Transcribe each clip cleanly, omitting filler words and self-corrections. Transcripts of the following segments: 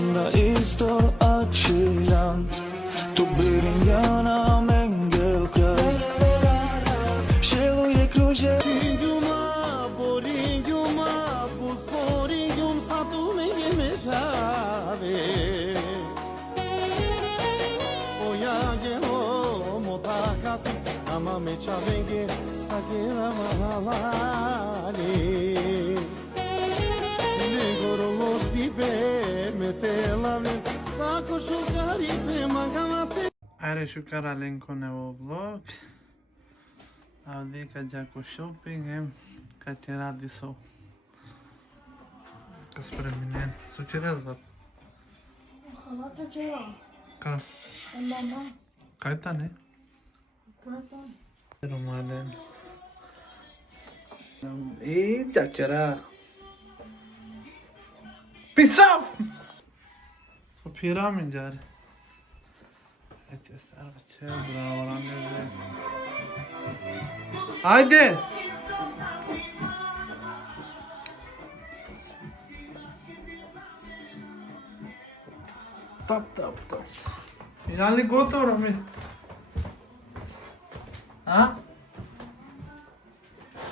Quando sto accilando tu birignana mengel kai Sheluye kruje Ringuma, boringuma, busoringum satu mengemeshave Oyage ho motakatu ama mechavenge sakira mahalali Negoros dibe metelave sako shukari pe magamate Are shukara lenko novo vlog. Avdika Jaco Shopping em Catera de Sol. Spre mine. Să ce rezolvat? Salata ceva. Ca Mama. Caetane. Gata. Romaden. E Jacera. Pisaf! Să piram jar. Ce bravo, raneze. Haydi. Tap. Yani gotovo mi? Ha?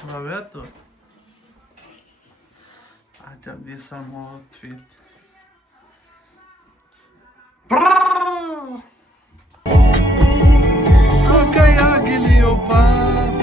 Proveto. Até vi sam outfit. Okay, agili o pas.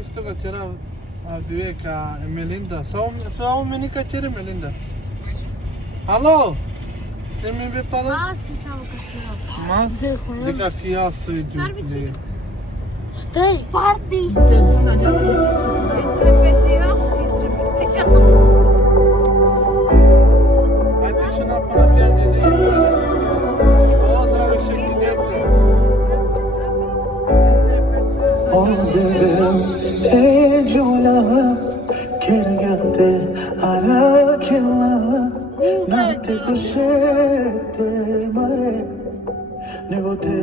Isto că c'era due ca Melinda. Sau o menica cere Melinda. Alo? Se mi be pala? Asta samo kad si ovo. Ma? Deho, Dika si ja stoji. Sarbici. Stai. Barbie. Hajde še napad na pijanje. Pozdrav še kidese. Ondem ejula kergate arakela nate kushete mare negote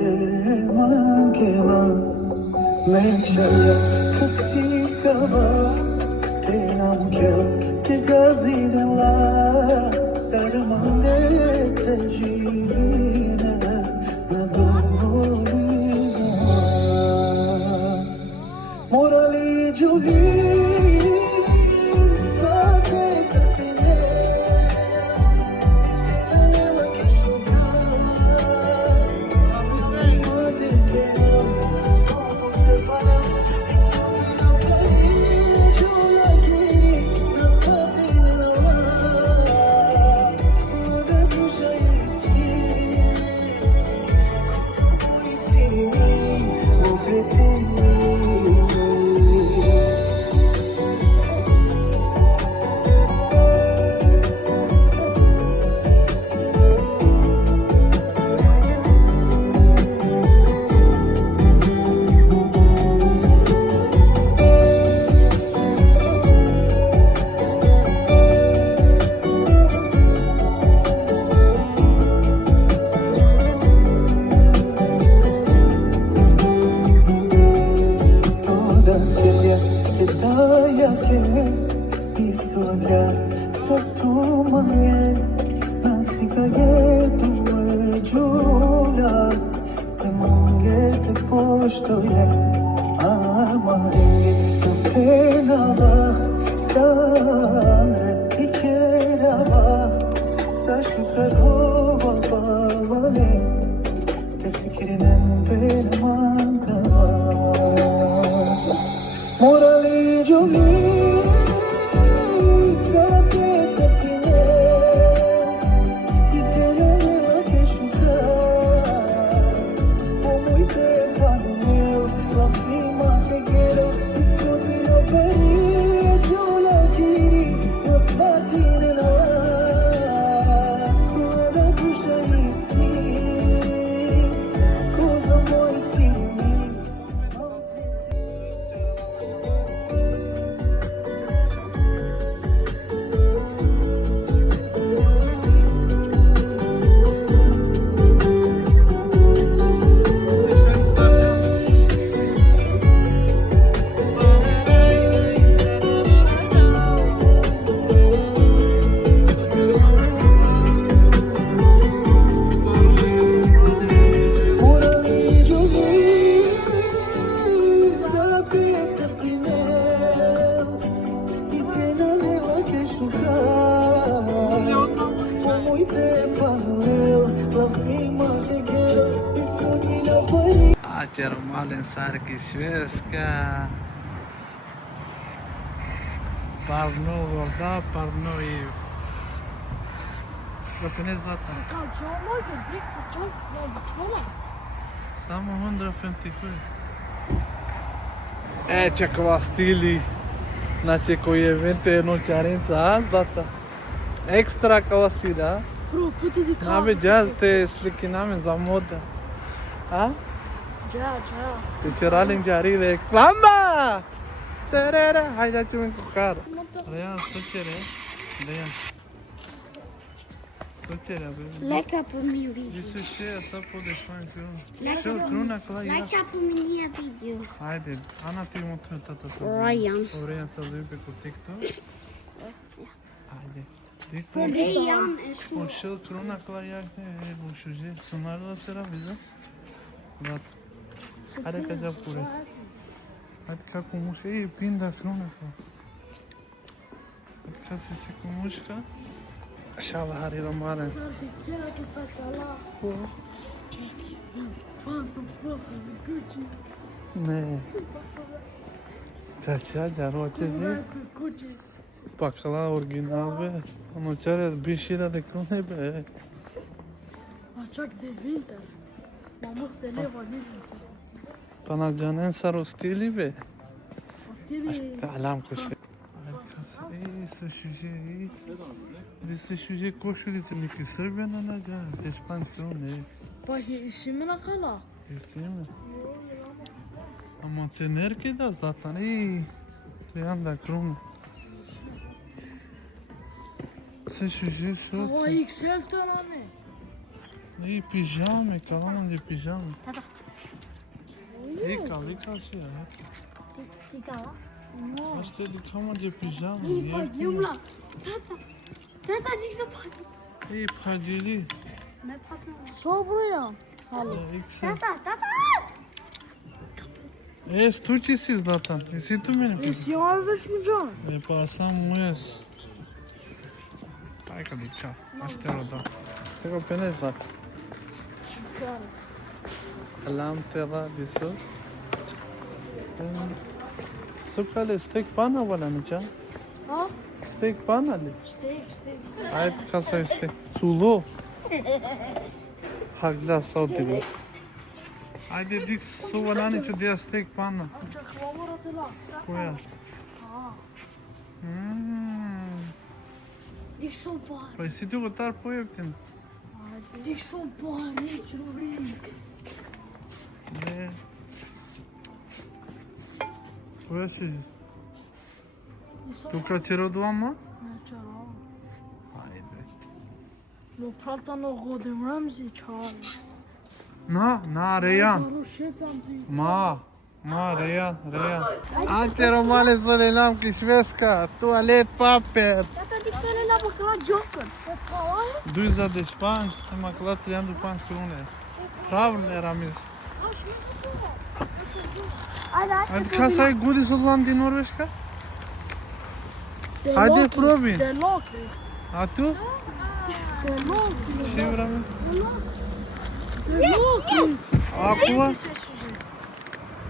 mangela menshaya kasikava tenam kel te gazidela sarmande tejina na dozvolina Morali Julie, sabe tatene, ela quer chorar, mate que como te para, sobre na parede eu la queria, nas fatinas lá, nada puxa esse, coisa muito em mim, não pretendo. Te mange te pošto je Amare Kapelava Sarati Kerava Sashukar Hova Pavale Tesikirinen Benamantava Morali Juli Sate Tapine Titerane Vakeshuka Omuite Panel Rafima Tegero Isodino Peri Jola Kiri Wasfatina Wada Kushaisi Koza Moitini Morali Juli Sate Tapine Titerane Vakeshuka Omuite Panel Rafima Tegero Isodino Peri Acer malen sarki švedska. Parno da, parno i... Slapine zlatan. Kao čovjek je brikta čovjek, ja bi čula. Samo 157. Čekova stili. Znači koji je 21 čarinca, a zlata? Ekstra kava stila, a? Prvo puti di kao. Nabe džaz te sliki name za moda. A? Ja. Te čeralim džari reklama! Terera, hajde ću mi kukar. Rejan, slučere. Rejan. Slučere, bebe. Leka po mi video. Di se še, sad podeš van kruna. Leka Što, kruna kla ja? Leka po mi nije video. Ajde, Ana ti mu tu tata sad. Rajan. Rejan sad ljubi kod TikTok. Ajde. Ti För Rayan är stor. Kon šel kruna kla ja, ne, bušuže. Sunar da se rabiza. Vat. Ajde kad ja pure. Ajde kako muška, pinda kruna kla. Ajde kad si ko muška. Šala hari romare. Sad ti kjera ti pasala. Čekaj, fan to prosim, kući. Ne. Čača, džaro će ti. Nekoj kući. Pakala original be. Ono čare bišira de krune be. A čak de vinter. Mamă te leva nici. Pana canen saro stili be. Tiri. Alam koşu. Arkası iyi suçucu iyi. Disi suçucu koşu disi niki Sırbiyan anaca. Despan krone. Pa işimin akala. İsteyim mi? Ama tener ki da zaten iyi. Bir anda krone. Suçucu Hava şurası. yükseltti anne. İyi pijama kalan de pijama. İyi kalbi karşı ya. Tika. No. Açtı dikama de pijama. İyi pa yumla. Tata dikse pa. İyi pacili. Ne patron? So buraya. Hadi. İkisi. Tata. Stučici zlatan. Jesi tu meni? Jesi ovaj već mi džon? Pa sam mojes. Kaj kad ča? A štero da. Štero pene zlatan. Alam te radi su. Su kale steak pana wala mi ča? Ha? Steak pana li? Steak. Ajde kasa steak. Sulu. Hagla sautili. Ajde dik su wala ni ću dija steak pana. Amca kıvamı ratıla. Koja? Ha. Dik so par. Pa jesi tu gotar pojeftin? Dik so par. Ne çurik. Ne. Koja si? Tu kad će rodovama? Ne çara. Ajde. No pratan o Gordon Ramsay çağır. Na, Rejan. Doğru şefem değil. Ma, Rejan. Ante romale solelam ki švedska, tualet paper. Tata dik se ne la bakla Joker. Duj za de španč, ima kla 3 do 5 krone. Pravle ramis. Aç mı tutuyor? Hadi kasayı godis olan din Norveçka. Hadi probin. Det är lakrits. Atu? Det är lakrits. Şivra mı? Det är lakrits. Aqua?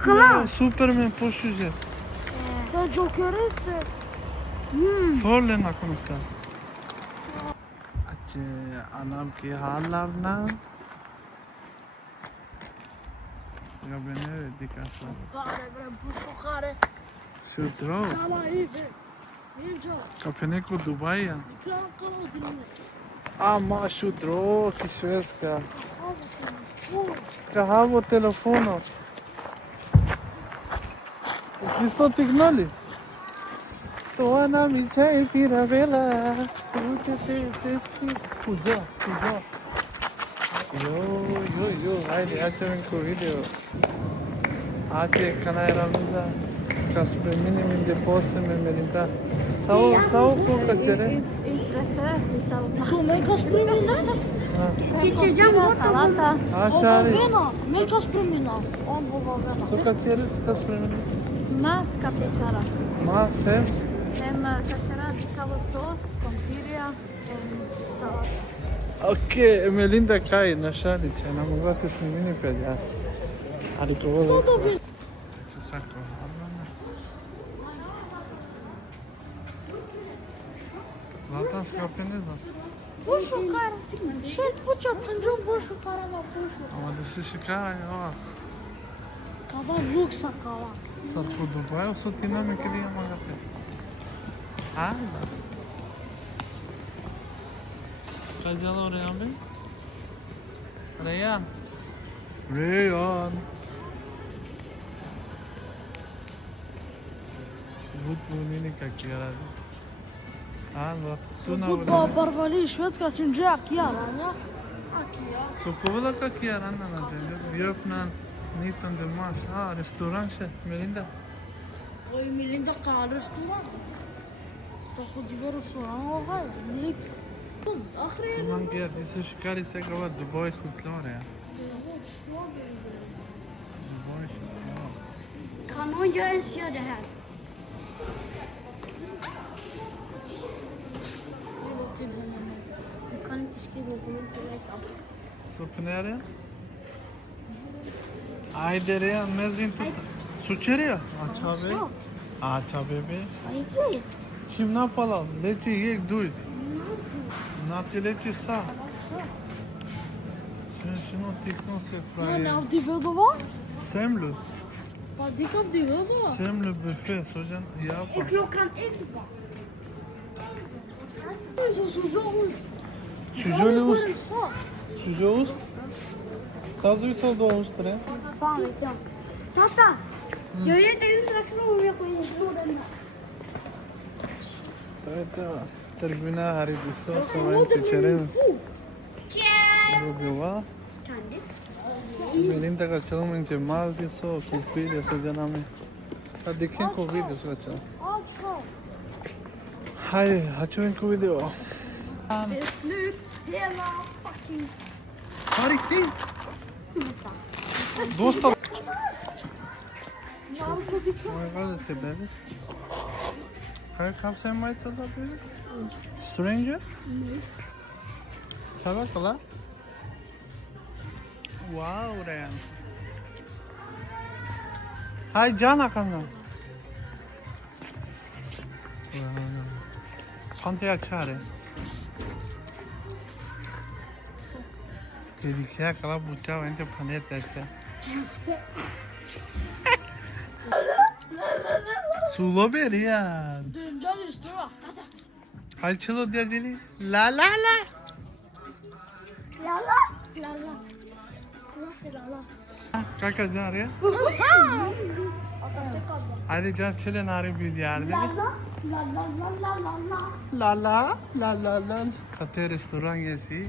Kolla! Superman poşucu. Det är jokeris. Sorlen konuşacağız. Acı anam ki hallarına. Ya beni dikkat. Kare, bre, busso kare. Şu drog. Kala iyice. İyice. Kapene ko Dubai ya. Kala odinu. Ama şu drog ki svenska. Kahavo telefono. Isto tignali. Toana mi çay piravela. Puja. Yo. Haydi açalım ko video. Ace kanayramıza. Kaspremini min de pose me melinta. Sao ko kaçere. Tu mekas primina. Geçeceğim salata. Aşağı. Vena. Mekas primina. On baba vena. Su kaçere kaspremini. Mas capechara. Ma sen. Hem capechara de salosos, com pirja, salata. Okej, Melinda kaj na šaliće, ne mogu da ti snimini pelja. Ali to ovo Sada bir. se sako. Zlatan skape ne znam. Boşu kara. Şey puça pencam boşu kara na boşu. Ama da se šikara je ova. Kava luksa kava. Sad po Dubaju su ti nami kada imamo gate. A, da. Kaj djela Rejan bi? Rejan. Vut bunini kak yaradi. A, da. Tu na Futbol barvali švedska činđak jaran ja. Akija. Su kovala kak yaran na nađe. Bjöpnan 19 de mars. A, restoran še, Melinda. Oy Melinda kara restoran. Sako dibe restoran oha. Nix. Ahre. Man gör, det är så skali sig av Dubai choklad ja. Dubai choklad. Kan någon ens göra det här? Du kan inte skriva på min telefon. Så penere? Ay dere mezin tut. Suçeri ya. Aça be. Aça bebe. Ayıklı. Kim ne yapalım? Leti yek duy. Nati leti sa. Şunu tikno se Men fraje. av de vedova? Semlu. Vad dik av de vedova? Semlu buffé. Socan yapa. Klockan 11. Så sucağız. Şujöle ust. Şuje ust. Tazu isal doğmuştur he. Fan vet jag. Tata! Jag ger dig 100 kronor jag får in den. Evet. Tergüne haridisi. Sonra içerim. Rugova. Melinda kaçalım önce mal diye so kupi diye so caname. Hadi dikin ko video so kaçalım. Açma. Haydi açın ko video. Det är slut. Hela fucking... Tarik değil. Dostlar. Vad är det bebis? Kan jag sen mig ta det bebis? Stranger? Sabah kala. Wow Ryan. Hi Jana kanka. Kante açare. Dedikaya kala bucha vente panet etse. Sulo beri ya. Döneceğiz restoran. Hal chalo diye dili. La la la. Lala! Lala! Lala! Kaka जा रहे हैं अरे जा चले नारे भी यार दे ला ला kate restoran yesi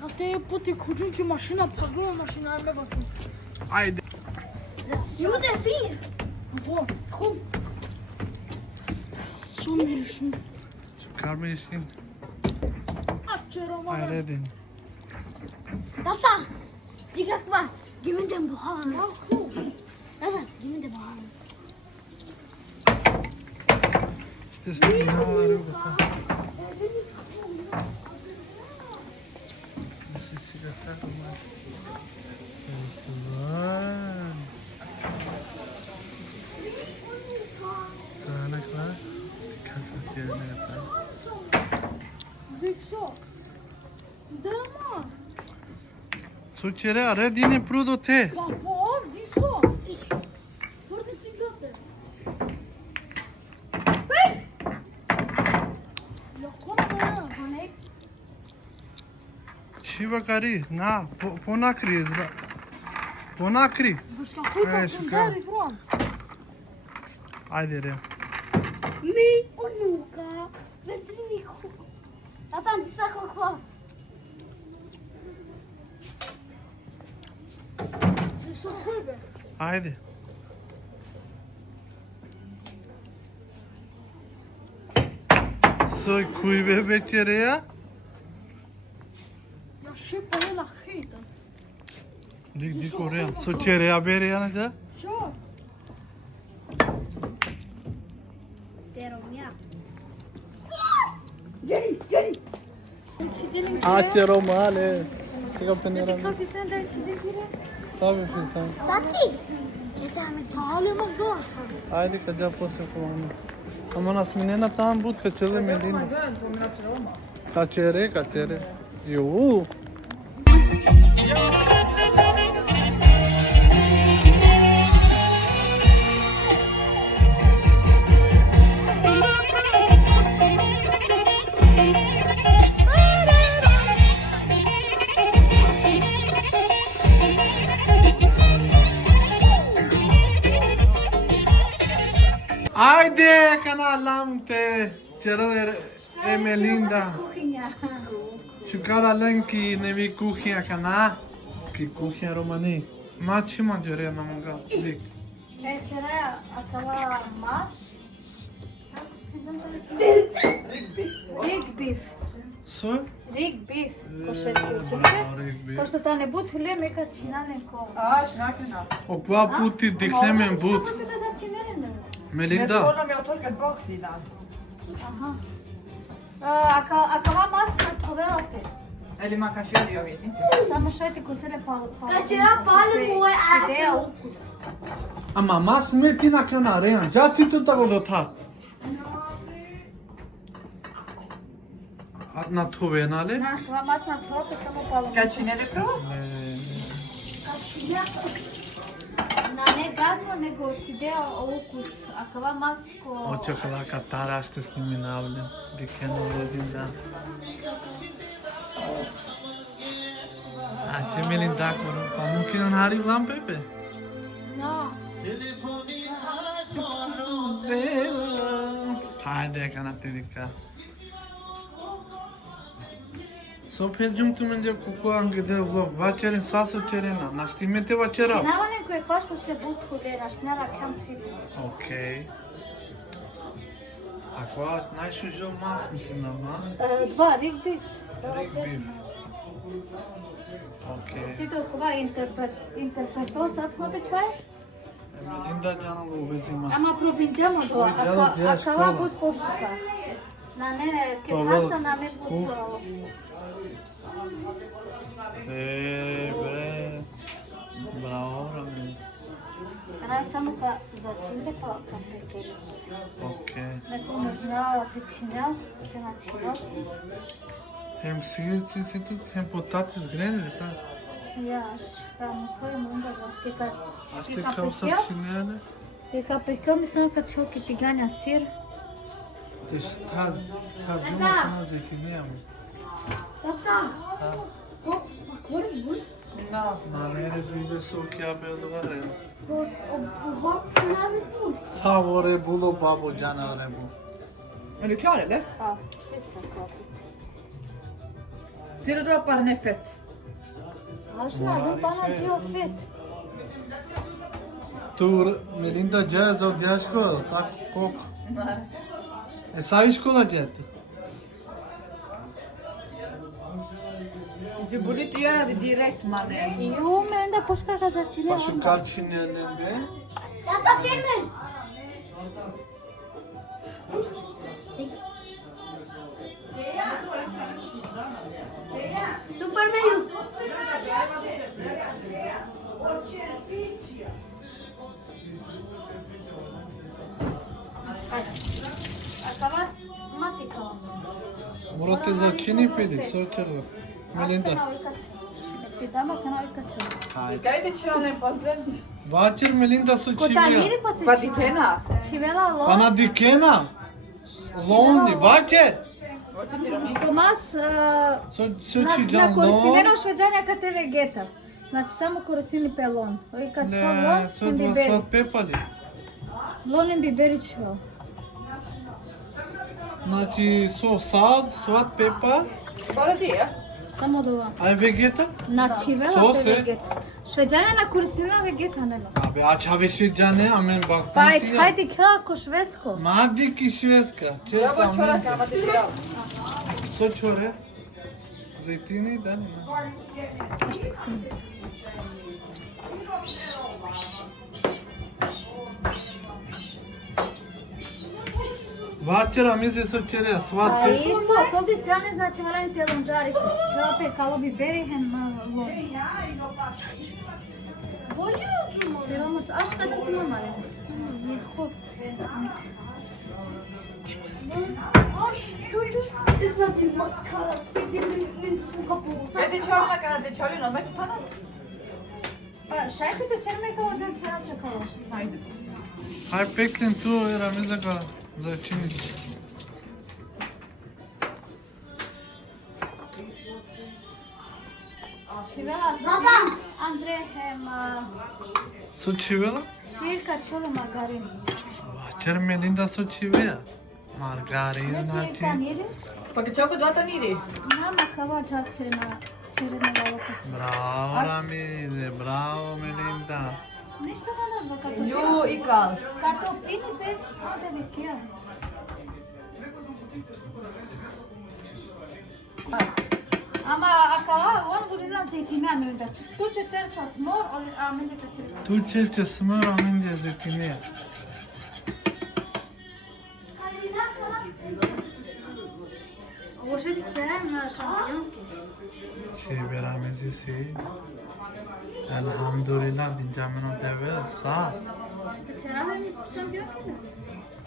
Kataya puti kucuncu maşına pagla maşinlarına basın. haydi Jo, det finns! Kom. Son bir işim. karmeşin Açır ama. ayredin Tata! Dricka kvar! Ge mig den på havet. Alltså, Astăzi nu are o gata. Se gata cu mai. Este bun. Ana clar. Casa tiene gata. Vixo. Da, mă. Sucere, are din prudo te. Pa, Vixo. Foarte simplote. Și băcari, na, ponacri, ponacri. Busca fruta, Hai, fundare, from. Haide, re. Mi o nuca. Vedi micu. Tata, am zis acolo. Vixo, curbe. Haide. Să-i cuibe becherea? Dar și pe el la heită. Dic corean. Să cerea berea, nădea? Ce? Te romia. Geri. Ace romane. Să ca penera. Kafi sen de içindekine. Sabe fistan. Tati. Ce te-am Kale mă goasă. Haide că dea poți să comandă. Am nas minena tam but că cele medina. Cacere. Eu. Haide, canalamte. Cerere Emelinda. Și cara lenki nevi kuchnia cana. Ki kuchnia romani. Ma ce mangiare na manga? Dic. C'era acaba mas. Rig beef. So? Rig beef. Košto ta ne but huleme kad činalen ko. O qua puti dikleme en but. Kako se da začinelen? Melinda. Vi har torkat baksidan. Aha. Acaba mas na tovelte. Eller man kanske gör det, jag vet inte. Samo šajte ko se ne pa. Kad c'era pale moje, Se dea ukus. Ama mas meti na canarea. Já ti tu ta vodotar. Na tovenale? Na, acaba mas na tovelte samo palo. Kalcinele prova? Na ne gadno, nego ti dea ukus. Acaba mas ko... O çakala katara astăzi criminale. Weekendul rodin da. Ce Melinda acolo? Pamuchina în hari lam pepe. No. Haide că n-a ridicat. Să mergem tu merge cu coangă de va cere în sasă cere na. Naștimete va cera. Sinavane ko je pašto se but hulera, šnjara kam si. Ok. Acum n-ai și jo mas, mislim la ma. Dva, rig beef. Rig beef. Ok. Sido kova interpreton sad običaj? Melinda canım bu bezima. Ama probinđamo do, Probinđamo gdje je akava škola. bud pošuka. Na ne, ke To pasa veli. na me bud Bre. Bravo, Rami. Kraj samo ka začinde pa ka pekeri. Ok. Neko možná pečinel, ke načinel. Hem sigurci tu, hem patates grande, sabe? Jaš, kam koji munda da. Aste kao sarcinele. Ke ka pekel mislim ka čo ki ti ganja sir. Deci ta juma tana zeytinliğe mi? Tata. O, akvaryum bu. Na nere bir de soğuk yapıyordu var ya. O bak falan bu. Ta vore bulo babo canavre bu. Är du klar eller? Ja, sista kapet. Till du droppar den är fett. Așa, nu pana geo fet. Tu Melinda jazz au de școală, ta coc. E sabe școala jete? Du borde inte göra det direkt mannen. Jo, men da poška ka začine. Pa şu karçinlerinde. Tata filmen. Morate začini pidi, sočerlo. Melinda. Ți dama canal căciu. Dajte će vam ne pozdravim. Večer Melinda su čivija. Kotaniri pa se Pa di kena. Čivela lo. Pa na dikena. Londi, večer. Hoćete ravni? Tomas, Soči na džan koristimeno lon. šveđanja kad te vegeta. Znači samo koristili pelon. Oi kad šva lon, Ne, im sad vas biberi. svat pepali. Lon im biberi šva. Znači, so sad, svat pepa. Bara det? Samo dova. Aj vegeta? Na čivela Sose? te vegeta. Šveđanja na koristimeno vegeta ne lo. Abi aç haveşi cane amen baktım. Pa eć, hajde kako švesko. Madi ki šveska. Če Treba sam čorak na materijal. So çore. Zeytini da ne? Šta sam mislila? Večer amize so čere, svat Pa pepa. isto, s ovdje strane znači varanite lonđarite. Čelape kalo biberi hen na lon. Trebamo to, aš kada ti mama reći? Je hot. Znači maskara, spegni su kapusta. Dajte će vam kada te čoli na meki pana? Pa šajte pe čerme kao da će rača kao. Hajde. Hai peklin tu era amize ka začini. Šivela Andre hem So çivela? sirka čelo margarin. Večer Melinda so čivija. Margarina Znači ti. taniri, Pa kad će oko dva taniri? nama kava čak trema čerene lavaka. Bravo Ramize, bravo Melinda. Ništa ga ne kako Ju i kal. Kako pini pe, ode vikija. Ama akala on vurila zeytinyağı mıydı? Tu çeçer sos mor, a mende kaçır. Tu çelçe smır amince zeytiniye. Oje dik çerem na şampiyon ki. Şey Ramize si. Elhamdülillah dincamino deve sağ. Çerem şampiyon ki.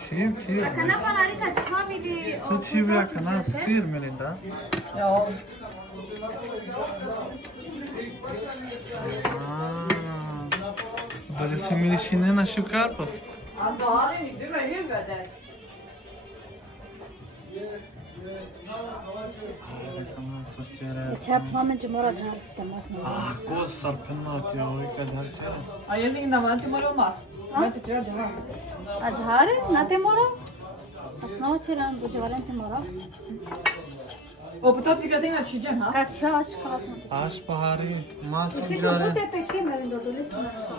Çiv çiv. Akana panari kaçma biri. So çivija kana sir Melinda. Ja. Da li si milišine na šukarpas? Alltså han är ju dum i huvudet. Çerem plamence mora çarptı masna. Ah, ko sarpınat ya, o kadar çere. A ja vidim da vam ti mora mas. Imate će rađe vas. A džare, na te mora? Osnova çerem bu civarente mora. O pa to ti kad ima čiđen, ha? Kaça aşk kalsın. Aş pahari, mas Usi care. tu pe kim elin doduli snačka.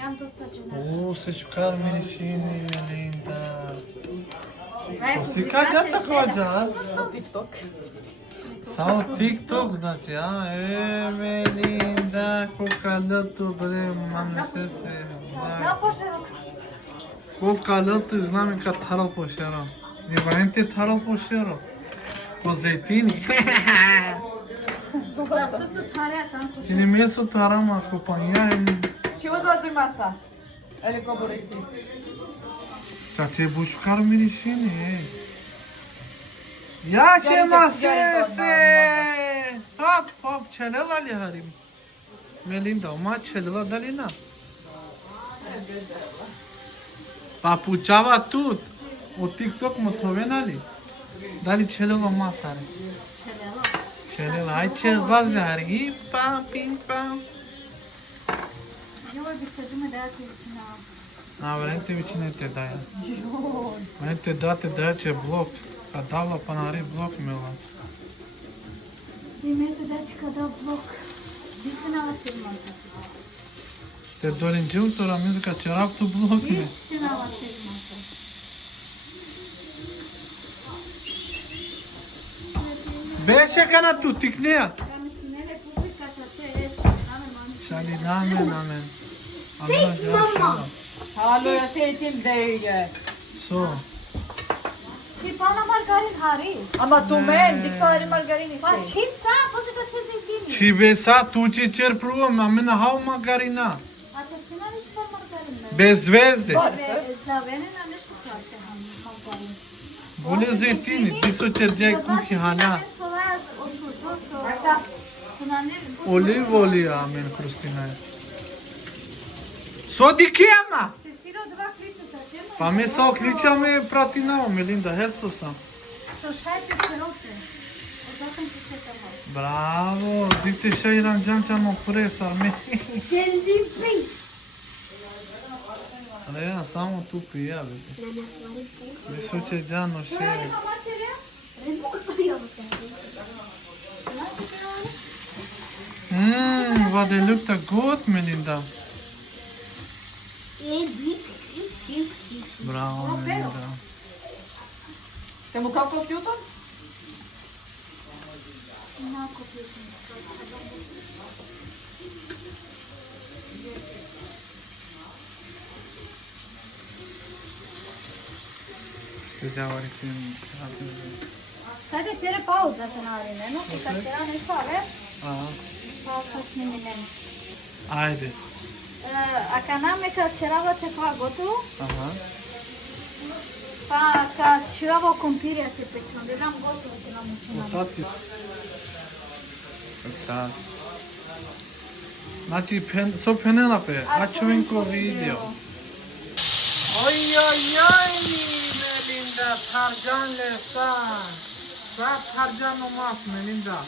Jam to stačena. O, se şukar milişine Melinda. Aj, To si kad ja tako ađar? TikTok. Samo TikTok znači, a? Melinda, kokalatu bre, mame se. Ja pošerom. Kokalatu znam kad tharo pošero. Ivanite tharo pošero. Ko zeytini. Zaptu su tare tam pošerom. Ini meso tarama kompanja. Čего dođe masa? Ele ko borisi. Çaçe bu şukar milişine. Ya çe masese. Hop hop çelel ali harim. Melinda, ma çelela dalina. Papuchava tut. O TikTok mo thoven ali. Dali çelela ma sare. Çelela ay çelvaz ne hari. Hip pam ping pam. Eu bi se dume da ti na. Na vrente vicine te daja. Vrente date daja ce blok. Ca dau la panari blok mela. Dimete da ti kada blok. Dice na la firma. Te dorinđeu to ramizu ca cerap tu blok me. Dice na la firma. Beše kana tu tiknija. Camisinele publica sa ce ești. Amen, mami. Şali namen namen. Allah ya. Hallå jag säger till dig. So. Și pana margarin hari. Ama tu men, dik fare margarini. Pa çip sa, poți să ce zeytini. Și besa tu ce cer pruvom, amena hau margarina. Aça cine are și margarin. Bez zvezde. Za vene na nešto karte ham margarin. Bune zeytini, ti so cercei kuki hala. Oliv olio amen Cristina. So di chiama? Pa me sa okliča me pratinao, Melinda, helso sam. Bravo, dite še iram džančano presa, me. Ale ja samo tu pija, vidi. Viso će džano še. Vad det luktar gott, Melinda. Bravo, Melinda. Tem o copo filtro? Vedea oarecum. Stai che c'era pauza se no arine, no? Che c'era nel fare? Aha. Ajde. Ajde. Ако намека черава чеква готово, Aha. па ка чирава компирија се печам, да дам готово се намучинам. Tati. Da. Znači, so Penelope, Ačovenko video. Oj, Melinda, Tarzan lesan. Sva Tarzan olmaz Melinda.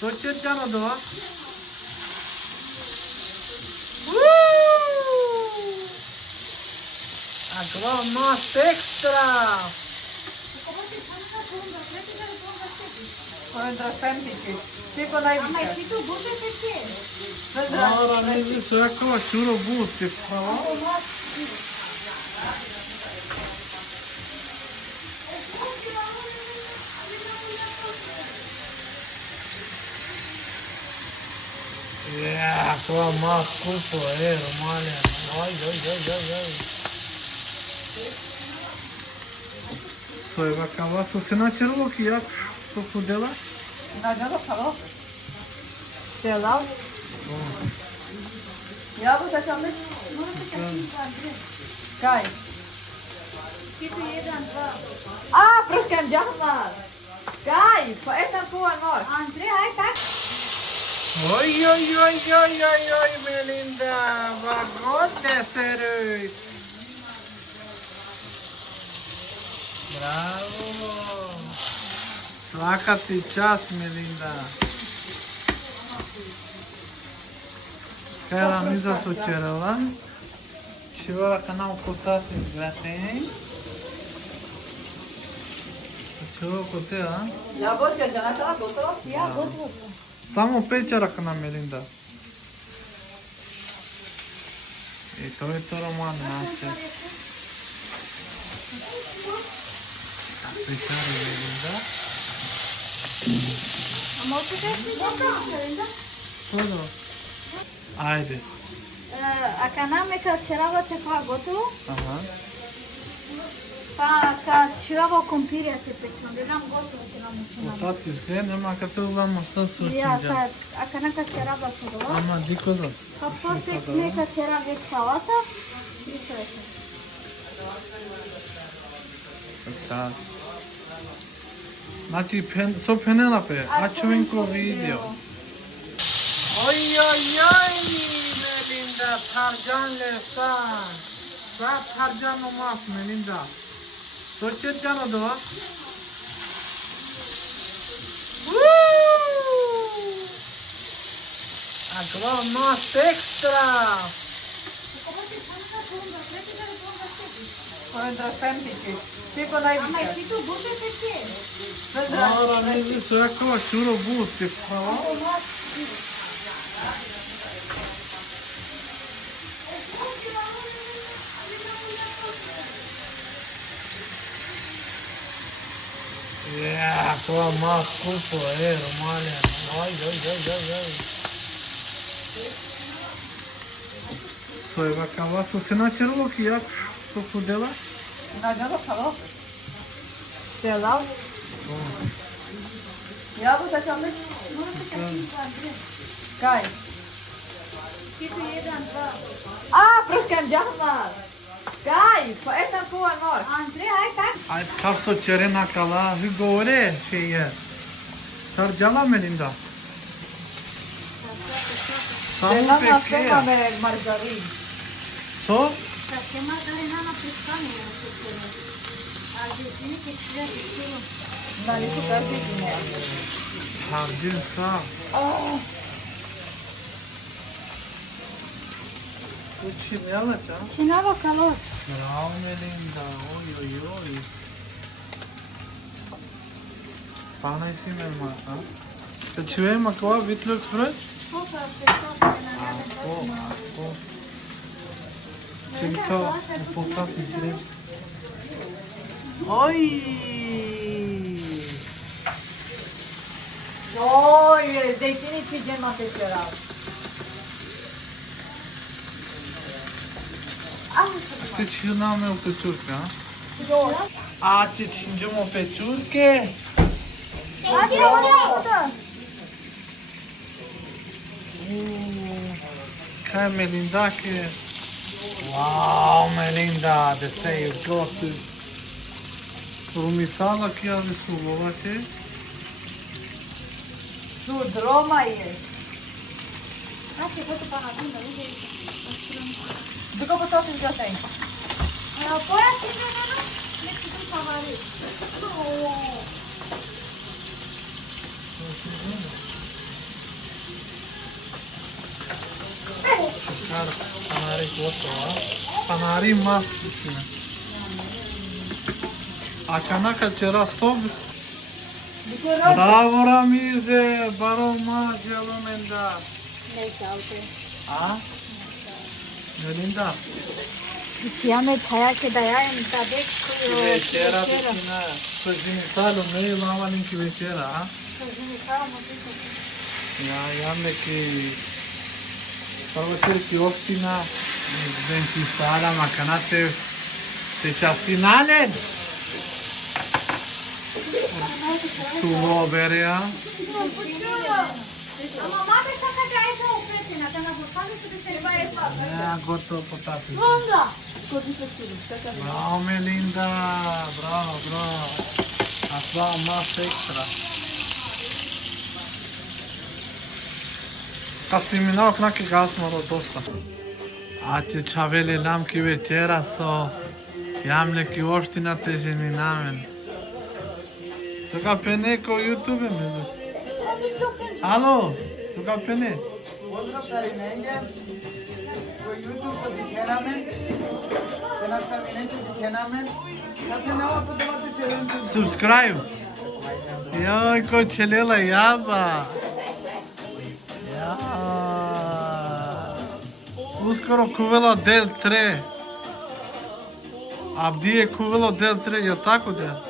So Tarzan o da. Agora nossa extra. Sono entra femnici. Tipo Ама и najviše. ти ту буде се ти. Ora, ne visu, ja kao čuro buci. Ja, to mas skupo, Romalija. Oj. Soiva cavaço, você não tirou aqui, já? Só dela? Nađeno kalo. Selal. Ja bo da sam već. Kaj? Ти ту еден, два. A, proskem džahma. Kaj? Pa etam kuvan mor. Андре, ај так. Oj, Melinda, vad gott det ser ut! Bravo! Svaka ti čast, Melinda. Kaj mi za sočerovan? Čeva kanal potati zgratej. Čeva kote, a? Ja boška džanaka, gotovo? Ja, готово. Samo pečarak na Melinda. I to je to Roman naše. Pečari Melinda. Ама опите си готово, Melinda. Todo. Ajde. Ако намека черава чеква готово, Aha. па ка чирава компирија се печам, да дам готово се намучинам. Tati zgledam, a kad to vamo sad su Ja, činđa. sad, ако нека черава се дова, Ama diko da. па после нека черава век салата, и тоа е. Da. Znači, so Penelope, Ačovenko video. Oj, Melinda, Tarzan lesan. Sva Tarzan olmaz Melinda. So Tarzan o da. Agora nossa extra. Sono entra femnici. Tipo Ама и najviše. ти ту буде се ти. Ora, ne visu, ja kao čuro buci. Ja, to mas skupo, Romalija. Oj. Soiva cavaço, você não tirou aqui, já? Só dela? Nađeno kalo. Selal. Ja bo da sam već. Kaj? Ти ту еден, два. A, proskem džahma. Guys, på ettan, tvåan var. Andrei, hai, tac. Ai kapso cerem acala, hugore şeyi. Sarcala Melinda. Den Samu andra peke. femman med margarin. So? Să te margarina na priscane, să te Argentini che ci vede solo. Da, ni putea fi din ea. Hardin sa. Bu çile alacağım. Și n-avea calor. Bravo Melinda. Oi, oi, oi. Pana isi mein mata. Să çivem acolo vitlux brăci? Opa, pe toate, Ako. Cinta, upocat întreb. Oi! Oj, definitiv gemma pecera. Știi ce n-am eu pe ciurcă, a? Ce cingem-o pe ciurche? Adică, uite! Kaj Melinda, că... Wow, Melinda, de se je gostu. Rumisala, ki ja vesulovate. Tu droma je. Asta e fotul panadină, uite. Ducă pe toate jos aici. Apoi a ține mână, le putem favorit. Kar panari gotova. Panari mast pisine. A kanaka cera stov. Bravo Ramize, baro magia Melinda. Ne uite. A? Melinda. Țiame taia că de-aia îmi tabec cu Večera pisina. Să žinisalul meu mama ninki večera, a? Ja neki Părvățări Oftina, dentistala, macanate, te ciastinale. Tu roberea. Mama, să că de aici o prietenă, că n-a fost să te serveai asta. Ja, gotovo potati. Manga! Bravo Melinda, bravo, bravo. A sva mas extra. Ca ste minao knake gasmaro dosta. A ce čaveli lam ki večera so jamle ki oština te ženi namen. So ga pene ko YouTube me. Alo, so ga pene. Subscribe. Yo, ko chelela yaba. Ja. Uskoro kuvela del 3. Abdije kuvelo del 3, je tako da?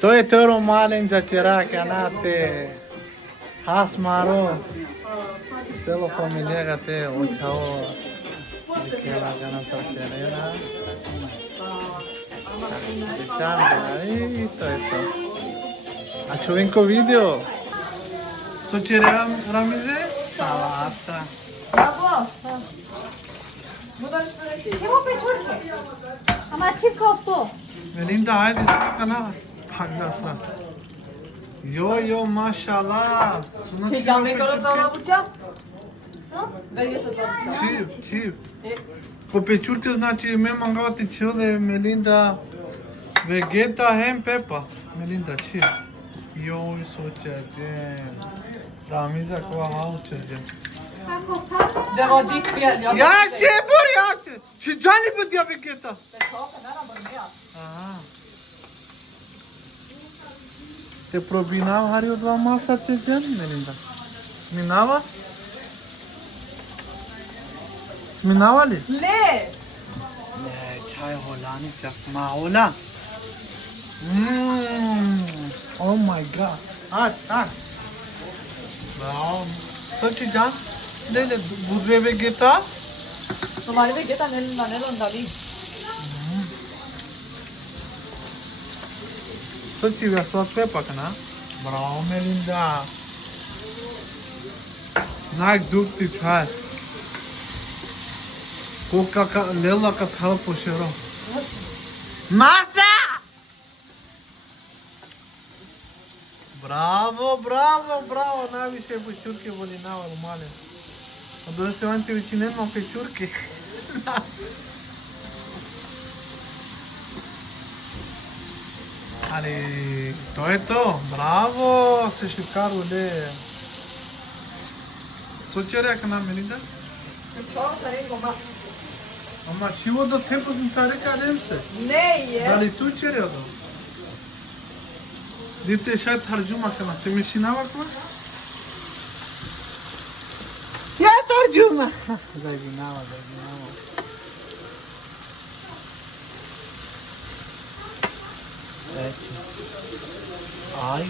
To je tero malen za čeraka nate. Hasmaro. Celo familija te očao. Dikela gana sa čerena. I to je to. A čovinko video. Co će Ramize? Salata. Bravo! Budeš preti. Ce mă pe ciurche? Am acip cofto. Melinda, hajde spakana. Pagla sa. Yo, maşallah. Sună Ce ce geam e acolo la bucea? Să? Da, e tot la bucea. Чив. По печурка значи ме мангавате чиле Melinda Vegeta hem Peppa. Melinda çiv. Йой, soçercen. Ramiza kova hauçercen. Kako sad? Det var ditt fel. Jag Ya şey buraya. Çicani bu diye Vegeta. Det sa att den här var med. Aha. Te probinav hari od dva masa çezen Melinda. Minava? Minava li? Le! Çay holani çakma hola. Oh my god. Aç. Bravo. Saçı can. Lele budre Vegeta. Normalt vil gætte den der lige. Saçı ve sos Peppa kana. Bravo Melinda. Nak dukti çay. Koka lela ka thal poshero. Masa! Bravo, bravo, bravo. N-am ce pe ciurche volina normale. Atunci te am ucinen mă pe ciurche. Ale, to je to. Bravo, se šikarule. Sočerja ka nam Melinda? Ama čivo do tempo sam ca reka remse. Ne je. Da li tu čerja do? Dite šaj tarjuma kana. Te mi šinava kva? Ja tarjuma. Zajvinava. Ai,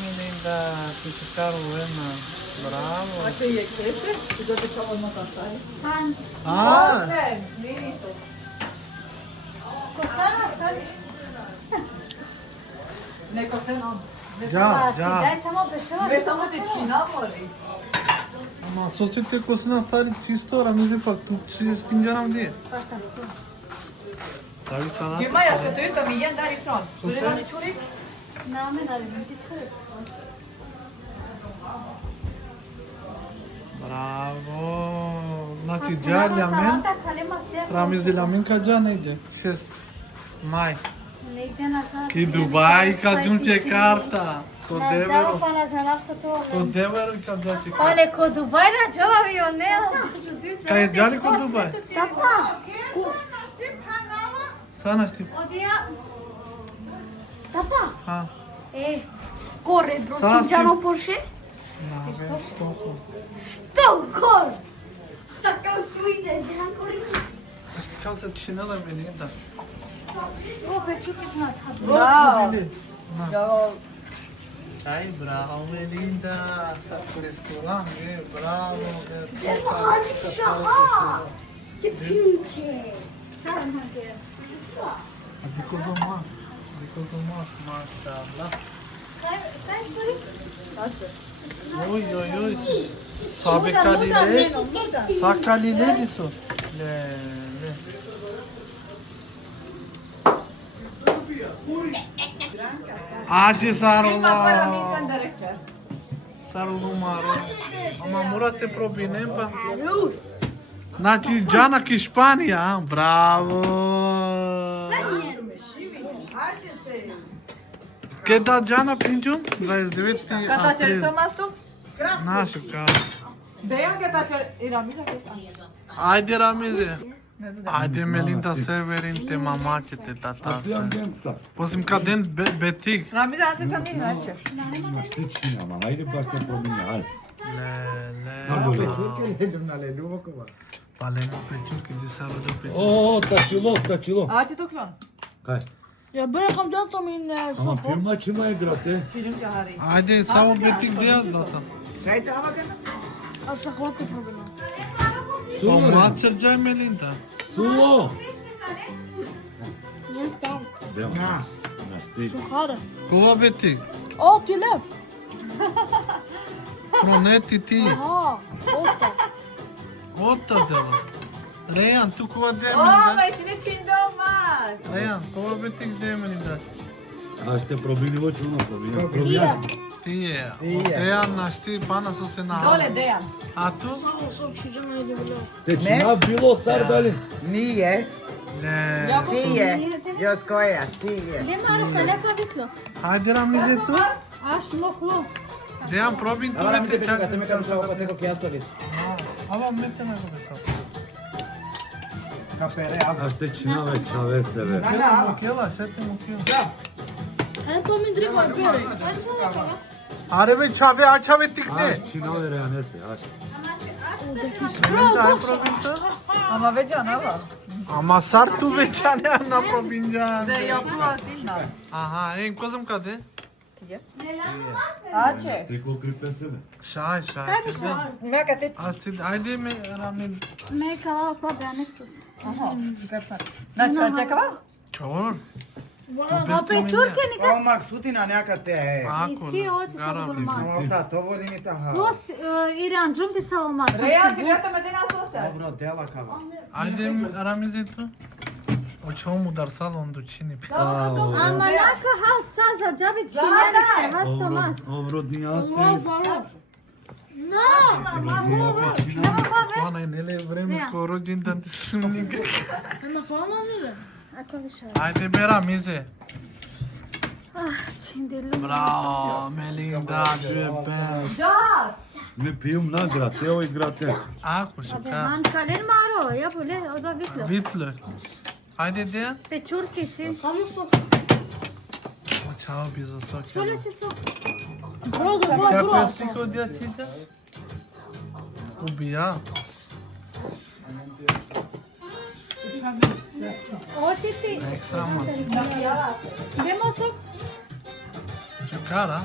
Melinda, que ficaram buena. Bravo. A ce e chete? Și de ce am urmat asta? Ah, Minito. Costana, stari. Ne costenam. ja. Dai seama pe șoară. Vrei să mă te cina, mări? Ama sosyete kosuna stari čisto ramize pak tu stinjanam diye. Asta sunt. Tabii sana. Gdje Maja, što tu jutro mi jen dar i fron. Tu se? ne čurik? N-am medalje, nu te čuje. Bravo. Znači ja ljamen. Salata kalema se. Ramize ljamen ka ja ne ide. 6 mai. Ne ide na cea. Ki Dubai ka junce karta. To Na deveru. ceava pa na žena să to. To deveru ka jace karta. Ale ko Dubai na ceava avionel. Ka je jali ko Dubai? Tata. Sana știu. Odia. Tata. Ha. E. Corre, bro. Sa Cinceano știu. Porsche. N-avem stocul. Stockholm. Stacau suide de la corriere. Știi că o să cinelă Melinda. O, pe ce pe na ta. Da. Bine. Ja, Ai, bravo, Melinda! S-a curesculat, bravo! Ce pince. Adică zomar, mașallah. Stai, știi? Oi, sabe calile? Sa calile disso? Le. Ađe Sarula! Sarulu Maro. Ama morate probinem pa. Znači, Džana ki Španija, bravo! Che da Džana Pinđum? 29. Kada će april. to mastu? Našu kao. Dejan kada će i Ramiza kada? Ajde Ramize. Ajde Melinda Severin te mamače te tata. Posim ka den betig. Ramiza antje tam nije neće. Ma știi cine, mă? Haide baște pe mine, hai. Palema pe ciurcă de sală de pe O, tacilo. Ati to klon. Kaj? Ja bine cam dat am in Ama filma ce mai e grate? Film će hari. Ajde, samo betig de azi data. Așa hvala problem. O Sulo, mață geai Melinda. Sulo! Nie tam. Deo, na știi. Suhare. Kova betig. O, ti lev. No ne ti. Aha, ota. Ota de la. Lejan, tu kova de O, Melinda. mai sine čin doma. Lejan, kova betig de Melinda. Aș te probini voi ce nu probini. Tije. Dejan na știi pana su se na. Dole Dejan. A tu? Samo sok što žena ide bilo. Te cina bilo sar dali? Nije, Le. nije, još koja, nije. De maru că le pa bitlo. Ajde Ramize tu. Aš loklo. Dejan, probin tu Ahora te me čak. te me sau pateko que esto lis. Ava mete na gobe sa. Kapere, a Aș te cina već a vesele. Kela, kela, šete mu kela. E to mi drigo bere. Are ve çave açave tikne. Aș cina vere anese, aș. Melinda, ai probin tu? Ama veđa nava. Ama sar tu veçane na probinja. Da je opla tina. Aha, em kozum kade? Ače. Știi cu clipesele? Şay. Meka te. Asti, ajde me Ramin. Me cala pa pe anesus. Aha, skapta. Znači, čekava? Çor. A pečurke nikad Omak sutina nekate je. si hoće sa dobro mas. Omakta, to volim i taha. Plus, Iran, džumpi sa ovo mas. Rejan, ti vrata me dena sosa. Dobro, dela kava. Ajde Ramizito. Hoćemo mu dar salon do čini. Ama naka has sa za džabit činjeni se, has to mas. Ovrodnjate. Ona je nele vreme ko rođendan ti snimnika. Ako više. Ajde be Ramize. Čindelu. Bravo, Melinda, tu je best. Da! Mi pijum nagrad, evo igrate. Ako se ka. Man kalir maro, ja bole, oda vitlo. Vitlo. Ajde Dejan. Pečurke si. Kamu su? Ćao bi za sok. Čule si su? क्या पैसे को दिया चीजा? Ubija. Oči ti. Ekstra man. Idemo sok. Čekara.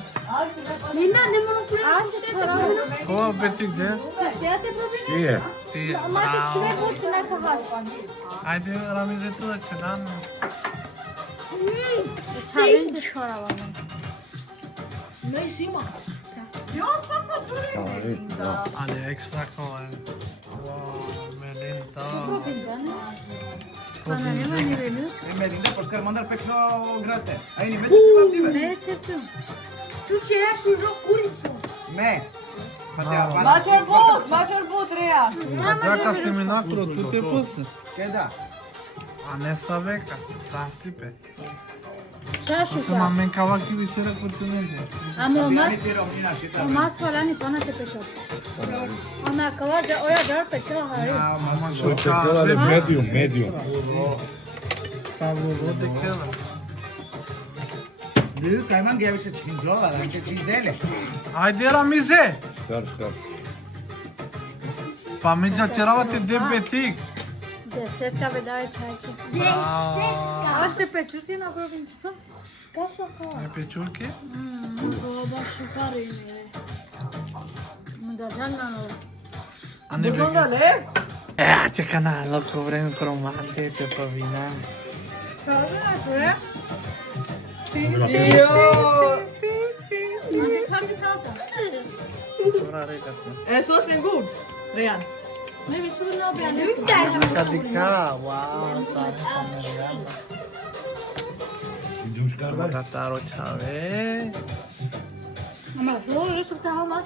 Linda, ne moram prijeti čorabina. Kova beti gdje? Se sjete probine? Ti je. Ti je. Mate Bravo. čve buki neka has. Ajde Ramize tu da će dan. Čavim se čorabama. Ali ekstra kova je. Wow, Melinda. Pana nema ni venus. Melinda, poți că mandar pe clo grate. Ai ni vezi ceva active? Ne ce tu? Tu cereai și jocuri sus. Me. Mačer but, Rejan. Dacă ste mi nakro, tu te puse. Ke da. A nesta veka. Ta stipe. Šašu Să mă mencava chili cere cu tunege. Amo mas, Mi ti romnina și ta. mas falani pana te pečo. Ona kavar da oja dar pečo hai. Mama Uite, ăla de medium, medium. Savuro de kela. Büyük hayvan gelmişse çincolar. Anke çiğdele. Ajde Ramize. Șcar, șcar. Pa mingea cerava te de betic. Deseta vedare čajče. Bravo. Ošte pečurti na provinčko? Kaso kao? Ai pe ciurche? Baba șucare e. Da janna no. A ne vega. Bundale? Ce canalo cu vrem cromante te pavina. Jo! Ante čvarče salta. Ora rega. Er sosen god, Rejan. Me više ne objane. Cadica, wow, stare familiarna. Idem șcar, da? Cataro Chave. Ama flor resul ta mas.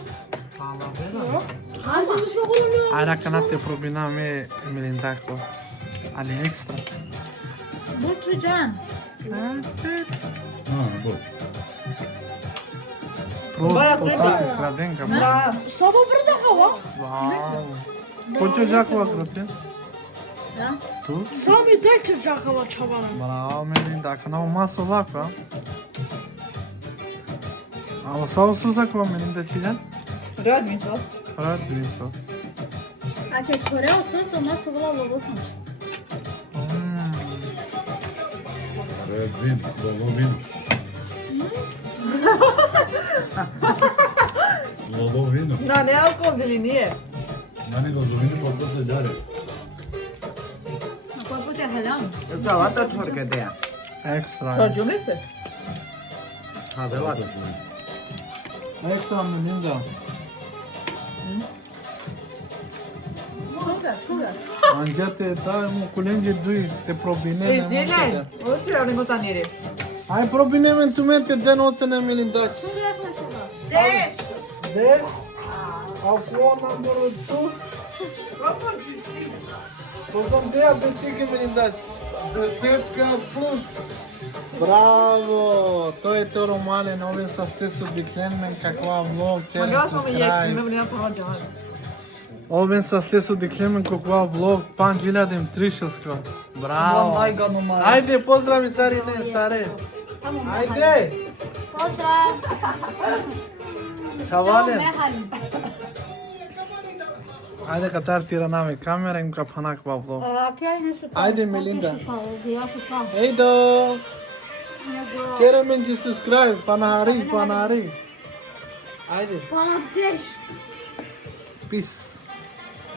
Fala vera. Haide mi jocul meu. Ai dacă n-te probina me Melindaco. Ale extra. Butru can. Ah, bun. Prost, potate, cradenca. Da. Samo brda hava. Wow. Hoće Đakova krote? Da? Tu? Sami daj će džakava čavara. Bravo Melinda, ako nam maso ovako, a? Alo samo suzakova Melinda čilja? Rödvin sos. Rödvin sos. Ako je čoreo soso maso vola losanče. Red vin, lolovin. Lolovinu. Da, ne alkohol ili nije? Nani rozovini pa se dare. Na koji put je haljam? Salata čorke deja. Ekstra. Čorđu mi se? Ha, dela. Ekstra Melinda. Čuda. Anđate, daj mu kulenge dui, te probine. Izvinjaj, uspio je nego taniri. Ai probine mentumente de noțene Melinda. Deš! Deci, acum numărul 2. To sam te apetike Melinda. Desetka plus. Bravo! To je to romane, ne ovim sa ste su diklenmen kakva vlog, Ma čere ga smo mi jekli, subscribe. me nema pohođa. Ovim sa ste su diklenmen kakva vlog, 5000 trišelsko. Bravo! Daj ga numara. Ajde, pozdravi Sarine, Sare! Ajde! Pozdrav! Čavale! Mehalim. Ajde kad tar tira nave kamera im kapana kakva vlog. Ako ja nešto kao... Ajde, Melinda. Ja ću kao... Ejdo! Quero men de subscribe, panari, panari. Ajde, Pana tež. peace.